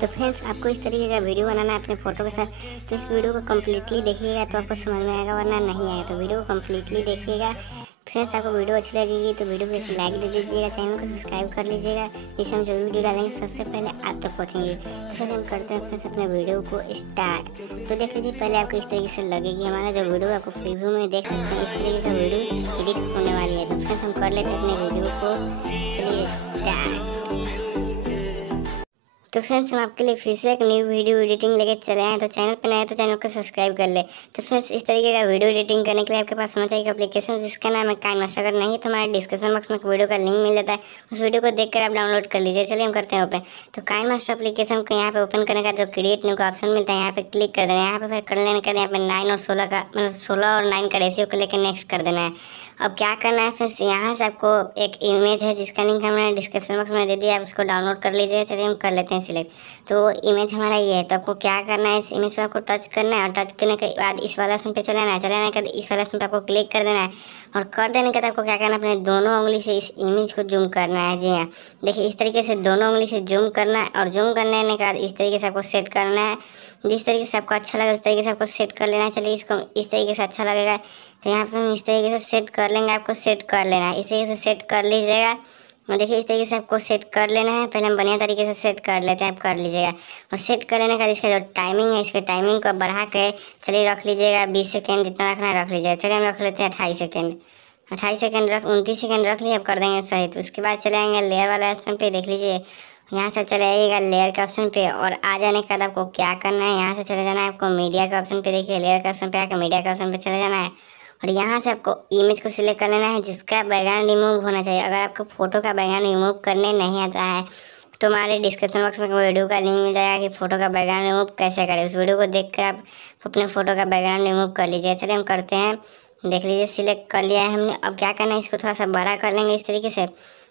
तो फ्रेंड्स आपको इस तरीके का वीडियो बनाना है अपने फ़ोटो के साथ, तो इस वीडियो को कम्प्लीटली देखिएगा तो आपको समझ में आएगा, वरना नहीं आएगा। तो वीडियो को कम्प्लीटली देखिएगा। फ्रेंड्स आपको वीडियो अच्छी लगेगी तो वीडियो को एक लाइक दे दीजिएगा, चैनल को सब्सक्राइब कर लीजिएगा, जिससे हम जो भी वीडियो डालेंगे सबसे पहले आप तक पहुँचेंगे। तो चलिए हम करते हैं फ्रेंड्स अपने वीडियो को स्टार्ट। तो देख लीजिए पहले आपको इस तरीके से लगेगी हमारा जो वीडियो, आपको प्रीव्यू में देख सकते हैं इस तरीके का वीडियो एडिट होने वाली है। तो फ्रेंड्स हम कर लेते हैं अपने वीडियो को, चलिए स्टार्ट। तो फ्रेंड्स हम आपके लिए फिर से एक न्यू वीडियो एडिटिंग लेके चले आए हैं। तो चैनल पर नए हैं तो चैनल को सब्सक्राइब कर ले। तो फ्रेंड्स इस तरीके का वीडियो एडिटिंग करने के लिए आपके पास होना चाहिए एप्लीकेशन जिसका नाम है काइनमास्टर। अगर नहीं तो हमारे डिस्क्रिप्शन बॉक्स में एक वीडियो का लिंक मिल जाता है, उस वीडियो को देखकर आप डाउनलोड कर लीजिए। चलिए हम करते हैं ओपन। तो काइनमास्टर एप्लीकेशन को यहाँ पे ओपन करने का जो क्रिएट न्यू का ऑप्शन मिलता है यहाँ पे क्लिक कर देना है। यहाँ पे फिर कर लेने का यहाँ पे 9 और 16 का मतलब 16 और 9 का रेशियो को लेकर नेक्स्ट कर देना है। अब क्या करना है फ्रेंड्स, यहाँ से आपको एक इमेज है जिसका लिंक हमने डिस्क्रिप्शन बॉक्स में दे दिया, आप उसको डाउनलोड कर लीजिए। चलिए हम कर लेते हैं सिलेक्ट। तो इमेज हमारा ये है। तो आपको क्या करना है, इस इमेज पे आपको टच करना है और टच करने के बाद इस वाला ऑप्शन पे चले आना है। चले आने के बाद इस वाला ऑप्शन पे आपको क्लिक कर देना है और कर देने के बाद आपको क्या करना है, अपने दोनों उंगली से इस इमेज को जूम करना है। जी हाँ, देखिए इस तरीके से दोनों उंगली से जूम करना है और जूम करने के बाद इस तरीके से आपको सेट करना है। जिस तरीके से आपको अच्छा लगे उस तरीके से आपको सेट कर लेना है। चलिए इसको इस तरीके से अच्छा लगेगा तो यहाँ पे हम इस तरीके से सेट कर लेंगे। आपको सेट कर लेना है, इस तरीके से सेट कर लीजिएगा। और देखिए इस तरीके से आपको सेट कर लेना है। पहले हम बढ़िया तरीके से सेट कर लेते हैं, आप कर लीजिएगा। और सेट कर लेने का इसका जो टाइमिंग है, इसके टाइमिंग को बढ़ा के चलिए रख लीजिएगा 20 सेकेंड, जितना रखना है रख लीजिएगा। चलिए हम रख लेते हैं 28 सेकेंड। 28 सेकेंड 29 सेकेंड रख लिए, अब कर देंगे सही। तो उसके बाद चले आएंगे लेयर वाला ऑप्शन पे, देख लीजिए यहाँ से चले आइएगा लेयर के ऑप्शन पे और आ जाने के बाद आपको क्या करना है, यहाँ से चले जाना है आपको मीडिया के ऑप्शन पे। देखिए लेयर के ऑप्शन पे आकर मीडिया के ऑप्शन पे चले जाना है और यहाँ से आपको इमेज को सिलेक्ट कर लेना है जिसका बैकग्राउंड रिमूव होना चाहिए। अगर आपको फोटो का बैकग्राउंड रिमूव करने नहीं आता है तो हमारे डिस्क्रिप्शन बॉक्स में वीडियो का लिंक मिल जाएगा कि फोटो का बैकग्राउंड रिमूव कैसे करें। उस वीडियो को देखकर आप अपने फोटो का बैकग्राउंड रिमूव कर लीजिए। चलिए हम करते हैं, देख लीजिए सिलेक्ट कर लिया है हमने। अब क्या करना है, इसको थोड़ा सा बड़ा कर लेंगे इस तरीके से,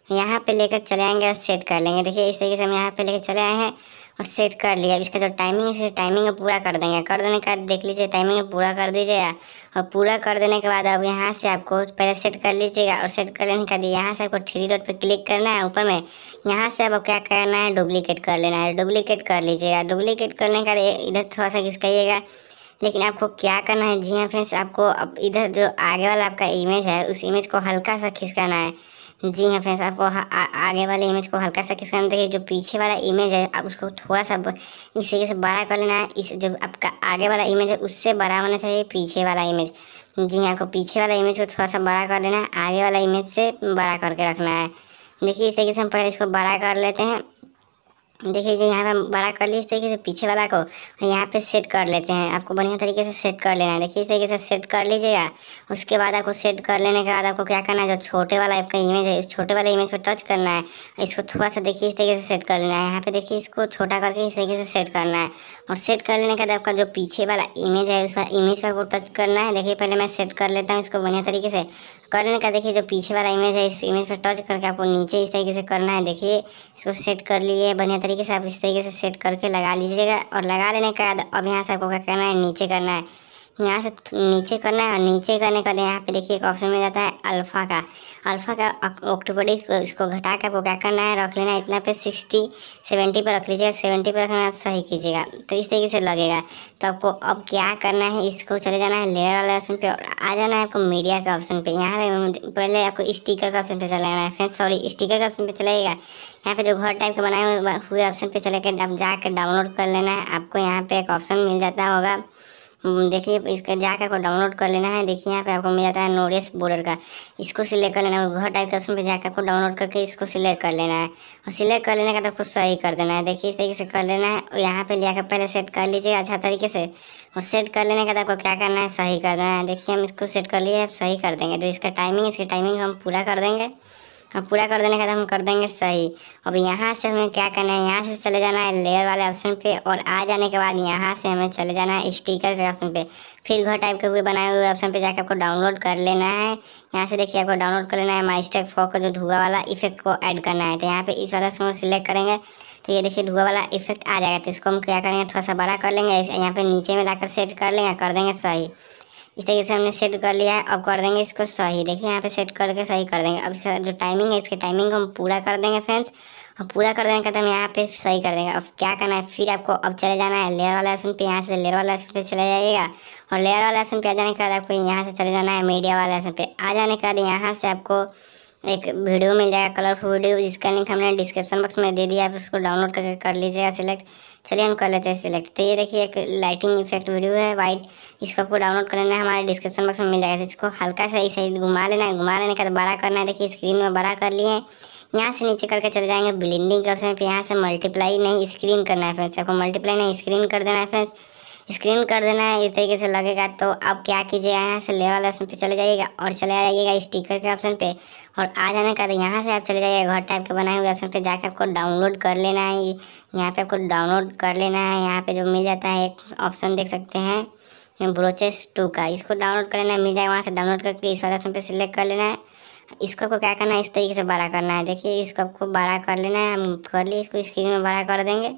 यहाँ पे लेकर चले आएंगे और सेट कर लेंगे। देखिए इस तरीके से हम यहाँ पे लेकर चले आए हैं और सेट कर लिया। इसका जो टाइमिंग है इसे टाइमिंग पूरा कर देंगे। कर देने का देख लीजिए टाइमिंग पूरा कर दीजिएगा और पूरा कर देने के बाद अब यहाँ से आपको पहले सेट कर लीजिएगा और सेट कर लेने के बाद यहाँ से आपको 3 डॉट पे क्लिक करना है ऊपर में। यहाँ से अब क्या करना है, डुप्लीकेट कर लेना है। डुप्लीकेट कर लीजिएगा। डुप्लीकेट करने का इधर थोड़ा सा खिसकाइएगा, लेकिन आपको क्या करना है, जी हाँ फ्रेंड्स, आपको अब इधर जो आगे वाला आपका इमेज है उस इमेज को हल्का सा खिसकाना है। जी हाँ फ्रेंड्स, आपको आगे वाले इमेज को हल्का सा खिसकाना है। देखिए जो पीछे वाला इमेज है आप उसको थोड़ा सा इस तरीके से बड़ा कर लेना है। इस जो आपका आगे वाला इमेज है उससे बड़ा होना चाहिए पीछे वाला इमेज। जी हाँ, आपको पीछे वाला इमेज को थोड़ा सा बड़ा कर लेना है, आगे वाला इमेज से बड़ा करके रखना है। देखिए इस तरीके से हम पहले इसको बड़ा कर लेते हैं। देखिए जी यहाँ पे हम बड़ा कर लिए इस तरीके से पीछे वाला को, यहाँ पे सेट कर लेते हैं। आपको बढ़िया तरीके से सेट कर लेना है। देखिए इस तरीके से सेट कर लीजिएगा। उसके बाद आपको सेट कर लेने के बाद आपको क्या करना है, जो छोटे वाला आपका इमेज है इस छोटे वाले इमेज पे टच करना है। इसको थोड़ा सा देखिए इस तरीके से सेट कर लेना है। यहाँ पे देखिए इसको छोटा करके इस तरीके से सेट करना है और सेट कर लेने के बाद आपका जो पीछे वाला इमेज है उस इमेज पर आपको टच करना है। देखिए पहले मैं सेट कर लेता हूँ इसको बढ़िया तरीके से। कर लेने का देखिए जो पीछे वाला इमेज है इस इमेज पर टच करके आपको नीचे इस तरीके से करना है। देखिए इसको सेट कर लिए बढ़िया तरीके से, आप इस तरीके से सेट करके लगा लीजिएगा। और लगा लेने के बाद अब यहाँ से आपको क्या करना है, नीचे करना है। यहाँ से नीचे करना है और नीचे करने के बाद यहाँ पे देखिए एक ऑप्शन मिल जाता है अल्फ़ा का ऑक्टोपडी। इसको घटा के आपको क्या करना है, रख लेना है इतना पे 70 पर रख लीजिएगा। 70 पर रखना सही कीजिएगा तो इस तरीके से लगेगा। तो आपको अब क्या करना है, इसको चले जाना है लेयर वाले ऑप्शन पे और आ जाना है आपको मीडिया का ऑप्शन पे। यहाँ पे पहले आपको स्टिकर का ऑप्शन पे चला जाना है फ्रेंड्स, सॉरी स्टिकर का ऑप्शन पे चलाइएगा। यहाँ पे जो घर टाइप के बनाए हुए ऑप्शन पे चले के आप जाकर डाउनलोड कर लेना है। आपको यहाँ पे एक ऑप्शन मिल जाता होगा, देखिए इसका जाकर आपको डाउनलोड कर लेना है। देखिए यहाँ पे आपको मिल जाता है नोरिस बॉर्डर का, इसको सिलेक्ट कर लेना है। घर टाइप के ऑप्शन पे जाकर आपको डाउनलोड करके इसको सिलेक्ट कर लेना है और सिलेक्ट कर लेने का तो आपको सही कर देना है। देखिए इस तरीके से कर लेना है और यहाँ पे लेकर पहले सेट कर लीजिए अच्छा तरीके से। और सेट कर लेने का तो आपको क्या करना है, सही कर देना है। देखिए हम इसको सेट कर लिए, अब सही कर देंगे। तो इसका टाइमिंग इसकी टाइमिंग हम पूरा कर देंगे और पूरा कर देने के बाद हम कर देंगे सही। अब यहाँ से हमें क्या करना है, यहाँ से चले जाना है लेयर वाले ऑप्शन पे और आ जाने के बाद यहाँ से हमें चले जाना है स्टिकर के ऑप्शन पे। फिर घर टाइप के हुए बनाए हुए ऑप्शन पे जाकर आपको डाउनलोड कर लेना है। यहाँ से देखिए आपको डाउनलोड कर लेना है मास्टर फॉग का जो धुआं वाला इफेक्ट को ऐड करना है। तो यहाँ पे इस वाला ऑप्शन सिलेक्ट करेंगे तो ये देखिए धुआं वाला इफेक्ट आ जाएगा। तो इसको हम क्या करेंगे, थोड़ा सा बड़ा कर लेंगे, यहाँ पे नीचे में लाकर सेट कर लेंगे, कर देंगे सही। इस तरीके से हमने सेट कर लिया है। अब कर देंगे इसको सही। देखिए यहाँ पे सेट करके सही कर देंगे। अब इसका जो टाइमिंग है, इसके टाइमिंग को हम पूरा कर देंगे फ्रेंड्स। और पूरा कर देने के बाद हम यहाँ पे सही कर देंगे। अब क्या करना है, फिर आपको अब चले जाना है लेयर वाला ऑप्शन पे। यहाँ से लेयर वाला ऑप्शन पे चले जाइएगा और लेयर वाला ऑप्शन पे आ जाने के बाद आपको यहाँ से चले जाना है मीडिया वाला ऑप्शन पे। आ जाने के बाद यहाँ से आपको एक वीडियो मिल जाएगा, कलरफुल वीडियो, जिसका लिंक हमने डिस्क्रिप्शन बॉक्स में दे दिया। आप उसको डाउनलोड करके कर लीजिएगा सिलेक्ट। चलिए हम कर लेते हैं सिलेक्ट। तो ये देखिए एक लाइटिंग इफेक्ट वीडियो है वाइट, इसको आपको डाउनलोड कर लेना है, हमारे डिस्क्रिप्शन बॉक्स में मिल जाएगा। इसको हल्का सा इसे घुमा लेना है। घुमा लेने के बाद बड़ा करना है। देखिए स्क्रीन में बड़ा कर लिए हैं। यहाँ से नीचे करके चले जाएंगे ब्लेंडिंग के ऑप्शन पे। यहाँ से मल्टीप्लाई नहीं स्क्रीन करना है फ्रेंड्स, आपको मल्टीप्लाई नहीं स्क्रीन कर देना है फ्रेंड्स। स्क्रीन कर देना है, इस तरीके से लगेगा। तो अब क्या कीजिएगा, यहाँ से लेयर वाले ऑप्शन पे चले जाइएगा और चले जाइएगा स्टिकर के ऑप्शन पे। और आ जाने का यहाँ से आप चले जाइएगा घर टाइप के बनाए हुए ऑप्शन पे, जाकर आपको डाउनलोड कर लेना है। यहाँ पे आपको डाउनलोड कर लेना है। यहाँ पे जो मिल जाता है एक ऑप्शन देख सकते हैं ब्रोचेस 2 का, इसको डाउनलोड कर लेना है। मिल जाएगा वहाँ से डाउनलोड करके इस वाले ऑप्शन पे सिलेक्ट कर लेना है। इसको आपको क्या करना है, इस तरीके से बड़ा करना है। देखिए इसको आपको बड़ा कर लेना है। हम कर लिए, इसको स्क्रीन में बड़ा कर देंगे।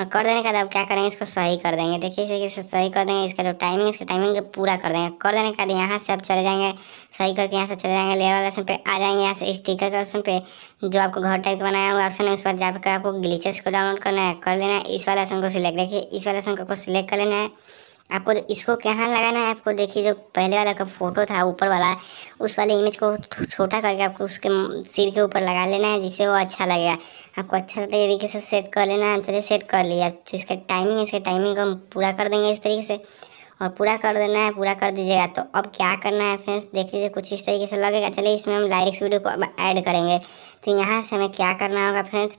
और कर देने के बाद अब क्या करेंगे, इसको सही कर देंगे। देखिए इस तरीके से सही कर देंगे। इसका जो टाइमिंग है, इसका टाइमिंग पूरा कर देंगे। कर देने के बाद यहाँ से आप चले जाएंगे सही करके, यहाँ से चले जाएंगे लेयर वाले ऑप्शन पे। आ जाएंगे यहाँ से स्टिकर के ऑप्शन पे, जो आपको घर टाइप का बनाया हुआ ऑप्शन है, उस पर जाकर आपको ग्लिचेस को डाउनलोड करना है, कर लेना है। इस वाले ऑप्शन को सिलेक्ट, देखिए इस वाले ऑप्शन को सिलेक्ट कर लेना है। आपको इसको कहाँ लगाना है, आपको देखिए जो पहले वाला का फोटो था ऊपर वाला, उस वाले इमेज को छोटा करके आपको उसके सिर के ऊपर लगा लेना है, जिससे वो अच्छा लगेगा। आपको अच्छा तरीके से सेट कर लेना है। चलिए सेट कर लिया। तो इसका टाइमिंग है, इसके टाइमिंग को हम पूरा कर देंगे इस तरीके से, और पूरा कर देना है। पूरा कर दीजिएगा। तो अब क्या करना है फ्रेंड्स, देख लीजिए कुछ इस तरीके से लगेगा। चलिए इसमें हम लाइक्स वीडियो को अब ऐड करेंगे। तो यहाँ से हमें क्या करना होगा फ्रेंड्स,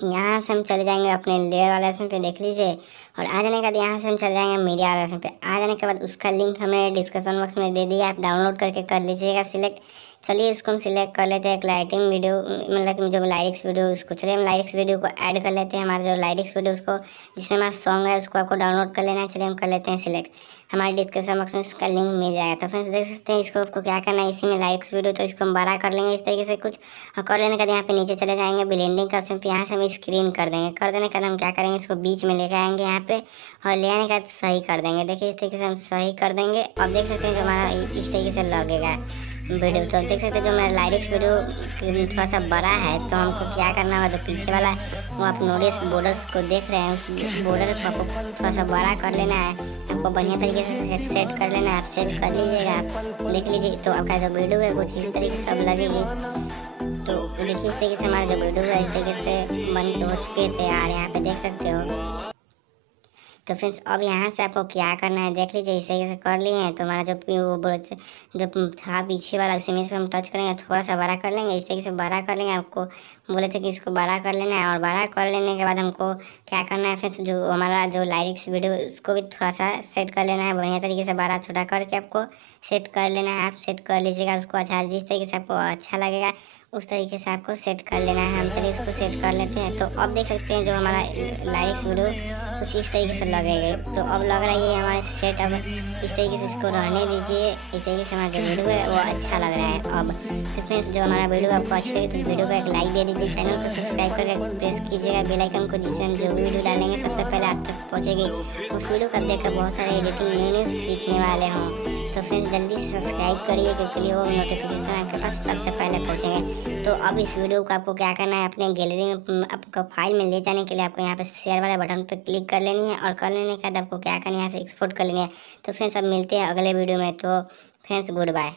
यहाँ से हम चले जाएंगे अपने लेयर वाले ऑप्शन पे, देख लीजिए। और आ जाने के बाद यहाँ से हम चले जाएंगे मीडिया वाले ऑप्शन पे। आ जाने के बाद उसका लिंक हमें डिस्क्रिप्शन बॉक्स में दे दिया, आप डाउनलोड करके कर लीजिएगा सिलेक्ट। चलिए उसको हम सिलेक्ट कर लेते हैं, एक लाइटिंग वीडियो, मतलब जो लाइरिक्स वीडियो उसको। चलिए हम लाइरिक्स वीडियो को ऐड कर लेते हैं। हमारा जो लाइरिक्स वीडियो उसको, जिसमें हमारा सॉन्ग है, उसको आपको डाउनलोड कर लेना है। चलिए हम कर लेते हैं सिलेक्ट। हमारे डिस्क्रिप्शन बॉक्स में इसका लिंक मिल जाएगा। तो फ्रेंड्स देख सकते हैं, इसको आपको क्या करना है, इसी में लाइरिक्स वीडियो, तो इसको हम बड़ा कर लेंगे इस तरीके से कुछ। और कर लेने के बाद यहाँ पे नीचे चले जाएंगे ब्लेंडिंग का ऑप्शन पे। यहाँ से हम स्क्रीन कर देंगे। कर देने के बाद हम क्या करेंगे, इसको बीच में लेकर आएंगे यहाँ पे, और ले आने के बाद सही कर देंगे। देखिए इस तरीके से हम सही कर देंगे। अब देख सकते हैं जो हमारा इस तरीके से लगेगा वीडियो। तो देख सकते हैं जो मेरा लाइरिक्स वीडियो थोड़ा सा बड़ा है, तो हमको क्या करना होगा, जो पीछे वाला वो आप नोटिस बॉर्डर्स को देख रहे हैं, उस बॉर्डर को आपको थोड़ा सा बड़ा कर लेना है। आपको बढ़िया तरीके से सेट कर लेना है। आप सेट कर लीजिएगा, आप देख लीजिए। तो आपका जो वीडियो है कुछ इस तरीके से सब लगेगी। तो देखिए इस तरीके से हमारा जो वीडियो है इस तरीके से बन के हो चुके थे यार, यहाँ पे देख सकते हो। तो फ्रेंड्स अब यहाँ से आपको क्या करना है, देख लीजिए इस तरीके से कर लिए हैं। तो हमारा जो जो था पीछे वाला, उस इमेज पे हम टच करेंगे, थोड़ा सा बड़ा कर लेंगे, इस तरीके से बड़ा कर लेंगे। आपको बोले थे कि इसको बड़ा कर लेना है। और बड़ा कर लेने के बाद हमको क्या करना है फ्रेंड्स, जो हमारा जो लाइरिक्स वीडियो उसको भी थोड़ा सा सेट कर लेना है, बढ़िया तरीके से बड़ा छोटा करके आपको सेट कर लेना है। आप सेट कर लीजिएगा उसको, अच्छा जिस तरीके से आपको अच्छा लगेगा उस तरीके से आपको सेट कर लेना है। हम चलिए इसको सेट कर लेते हैं। तो अब देख सकते हैं जो हमारा लाइरिक्स वीडियो कुछ इस तरीके से लगेगा। तो अब लग रहा है ये हमारे सेट। अब इस तरीके से इसको रहने दीजिए। इस तरीके से हमारा जो वीडियो है वो अच्छा लग रहा है। अब तो फ्रेंड्स जो हमारा वीडियो आपको अच्छी लगे तो वीडियो को एक लाइक दे दीजिए, चैनल को सब्सक्राइब करके प्रेस कीजिएगा बेल आइकन को, जिससे हम जो भी वीडियो डालेंगे सबसे पहले आप तक पहुँचेगी। उस वीडियो को देखकर बहुत सारे एडिटिंग न्यू सीखने वाले हों। तो फ्रेंड्स जल्दी से सब्सक्राइब करिए, क्योंकि वो नोटिफिकेशन आपके पास सबसे पहले पहुँचेंगे। तो अब इस वीडियो को आपको क्या करना है, अपने गैलरी में आपको फाइल में ले जाने के लिए आपको यहाँ पे शेयर वाले बटन पर क्लिक कर लेनी है। और कर लेने के बाद आपको क्या करना है, यहाँ से एक्सपोर्ट कर लेनी है। तो फ्रेंड्स अब मिलते हैं अगले वीडियो में। तो फ्रेंड्स गुड बाय।